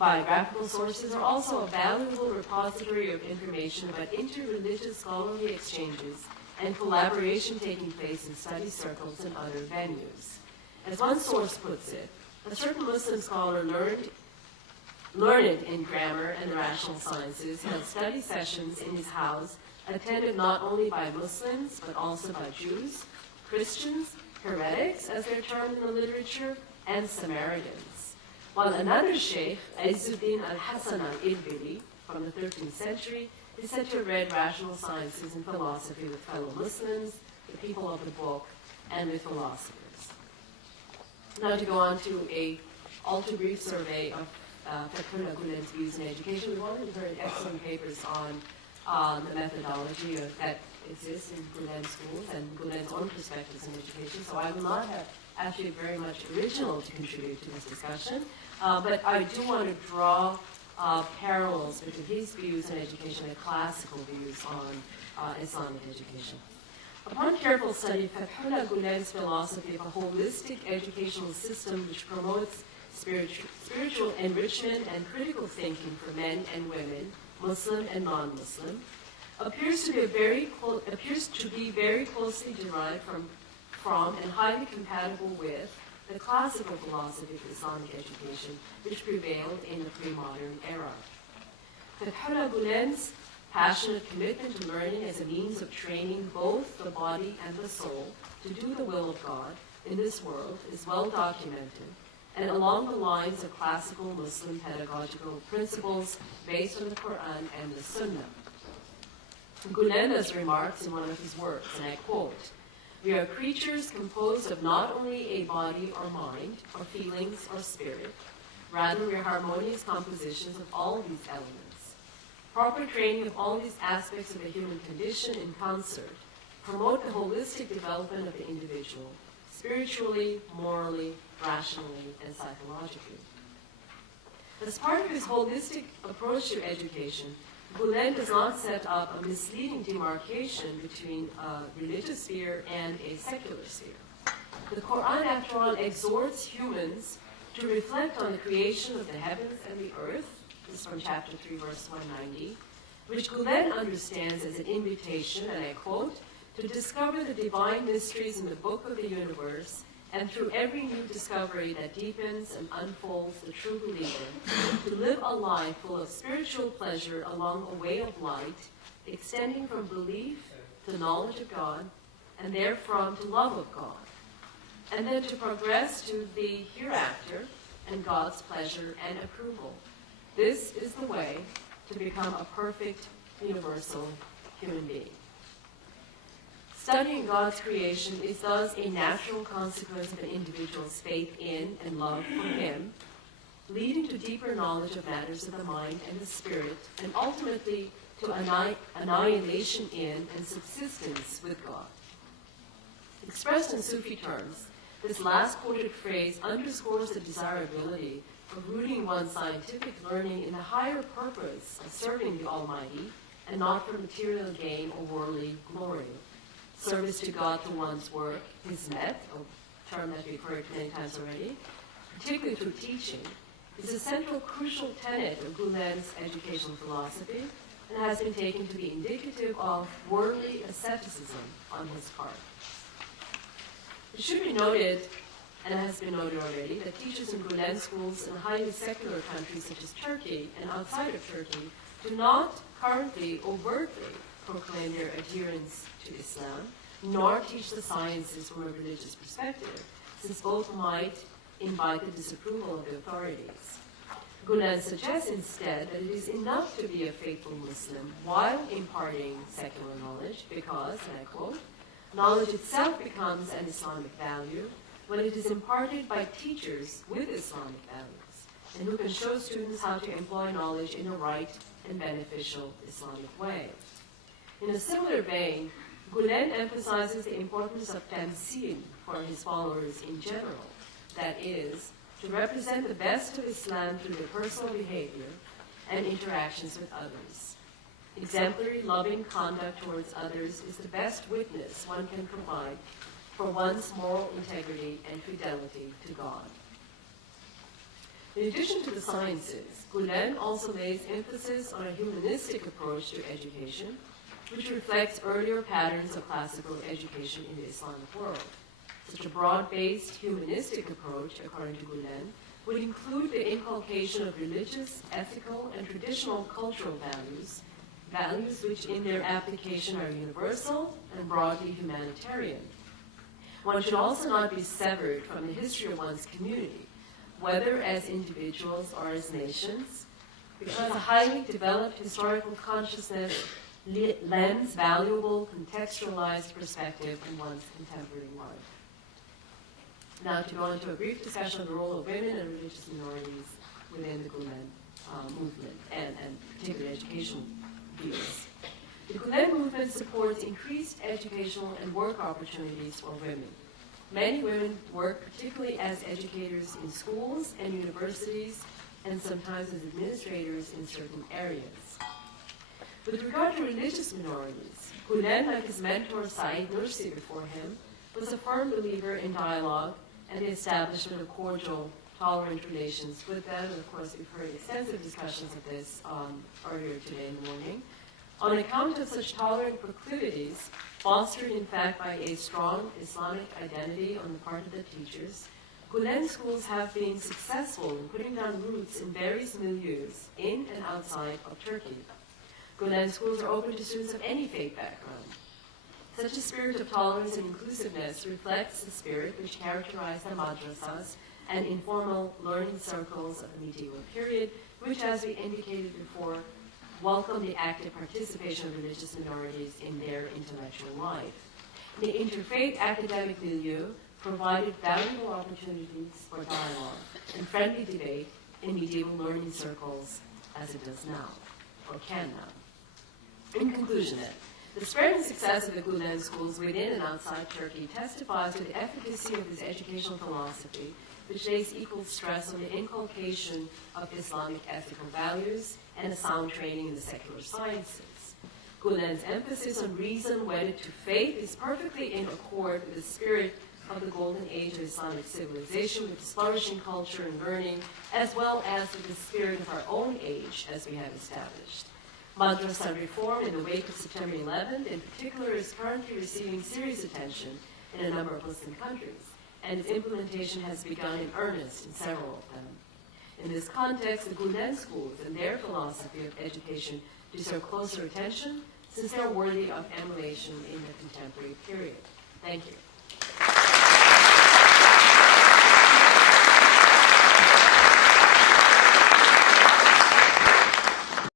Biographical sources are also a valuable repository of information about interreligious scholarly exchanges and collaboration taking place in study circles and other venues. As one source puts it, a certain Muslim scholar learned in grammar and the rational sciences held study sessions in his house attended not only by Muslims but also by Jews, Christians, heretics, as they're termed in the literature, and Samaritans. While another sheikh, Izzuddin al-Hasan al-Ilbili, from the 13th century, is said to have read rational sciences and philosophy with fellow Muslims, the people of the book, and with philosophers. Now to go on to a all-too-brief survey of Fethullah Gülen's views in education, we wanted to hear excellent papers on the methodology that exists in Gülen schools and Gülen's own perspectives in education, so I will not have actually very much original to contribute to this discussion, but I do want to draw parallels between his views on education and classical views on Islamic education. Upon careful study, Fethullah Gülen's philosophy of a holistic educational system which promotes spiritual enrichment and critical thinking for men and women, Muslim and non-Muslim, appears to be very closely derived from and highly compatible with the classical philosophy of Islamic education which prevailed in the pre-modern era. Fethullah Gülen's passionate commitment to learning as a means of training both the body and the soul to do the will of God in this world is well documented and along the lines of classical Muslim pedagogical principles based on the Quran and the Sunnah. Gülen has remarks in one of his works, and I quote, "We are creatures composed of not only a body or mind, or feelings or spirit, rather we are harmonious compositions of all these elements. Proper training of all these aspects of the human condition in concert promote the holistic development of the individual, spiritually, morally, rationally, and psychologically." As part of his holistic approach to education, Gülen does not set up a misleading demarcation between a religious sphere and a secular sphere. The Quran, after all, exhorts humans to reflect on the creation of the heavens and the earth. This is from chapter 3, verse 190, which Gülen understands as an invitation, and I quote, "to discover the divine mysteries in the book of the universe, and through every new discovery that deepens and unfolds the true believer, to live a life full of spiritual pleasure along a way of light, extending from belief to knowledge of God, and therefrom to love of God, and then to progress to the hereafter and God's pleasure and approval. This is the way to become a perfect, universal human being." Studying God's creation is thus a natural consequence of an individual's faith in and love for Him, leading to deeper knowledge of matters of the mind and the spirit, and ultimately to annihilation in and subsistence with God. Expressed in Sufi terms, this last quoted phrase underscores the desirability of rooting one's scientific learning in the higher purpose of serving the Almighty and not for material gain or worldly glory. Service to God through one's work, hizmet, a term that we've heard many times already, particularly through teaching, is a central crucial tenet of Gülen's educational philosophy and has been taken to be indicative of worldly asceticism on his part. It should be noted, and it has been noted already, that teachers in Gülen schools in highly secular countries such as Turkey and outside of Turkey do not currently overtly proclaim their adherence to Islam, nor teach the sciences from a religious perspective, since both might invite the disapproval of the authorities. Gülen suggests instead that it is enough to be a faithful Muslim while imparting secular knowledge because, and I quote, "knowledge itself becomes an Islamic value when it is imparted by teachers with Islamic values, and who can show students how to employ knowledge in a right and beneficial Islamic way." In a similar vein, Gülen emphasizes the importance of tamsil for his followers in general, that is, to represent the best of Islam through their personal behavior and interactions with others. Exemplary, loving conduct towards others is the best witness one can provide for one's moral integrity and fidelity to God. In addition to the sciences, Gülen also lays emphasis on a humanistic approach to education, which reflects earlier patterns of classical education in the Islamic world. Such a broad-based humanistic approach, according to Gülen, would include the inculcation of religious, ethical, and traditional cultural values, values which in their application are universal and broadly humanitarian. One should also not be severed from the history of one's community, whether as individuals or as nations, because a highly developed historical consciousness lends valuable contextualized perspective in one's contemporary life. Now to go into a brief discussion of the role of women and religious minorities within the Gülen movement and particular educational views. The Gülen movement supports increased educational and work opportunities for women. Many women work particularly as educators in schools and universities, and sometimes as administrators in certain areas. With regard to religious minorities, Gülen, like his mentor Said Nursi before him, was a firm believer in dialogue and the establishment of cordial, tolerant relations with them. And of course, we've heard extensive discussions of this earlier today in the morning. On account of such tolerant proclivities, fostered in fact by a strong Islamic identity on the part of the teachers, Gülen schools have been successful in putting down roots in various milieus in and outside of Turkey. Gülen schools are open to students of any faith background. Such a spirit of tolerance and inclusiveness reflects the spirit which characterized the madrasas and informal learning circles of the medieval period, which, as we indicated before, welcome the active participation of religious minorities in their intellectual life. The interfaith academic milieu provided valuable opportunities for dialogue and friendly debate in medieval learning circles as it does now, or can now. In conclusion, then, the spread and success of the Gülen schools within and outside Turkey testifies to the efficacy of his educational philosophy, which lays equal stress on the inculcation of Islamic ethical values and a sound training in the secular sciences. Gülen's emphasis on reason wedded to faith is perfectly in accord with the spirit of the golden age of Islamic civilization, with its flourishing culture and learning, as well as with the spirit of our own age, as we have established. Madrasa reform in the wake of September 11th, in particular, is currently receiving serious attention in a number of Muslim countries, and its implementation has begun in earnest in several of them. In this context, the Gülen schools and their philosophy of education deserve closer attention, since they are worthy of emulation in the contemporary period. Thank you.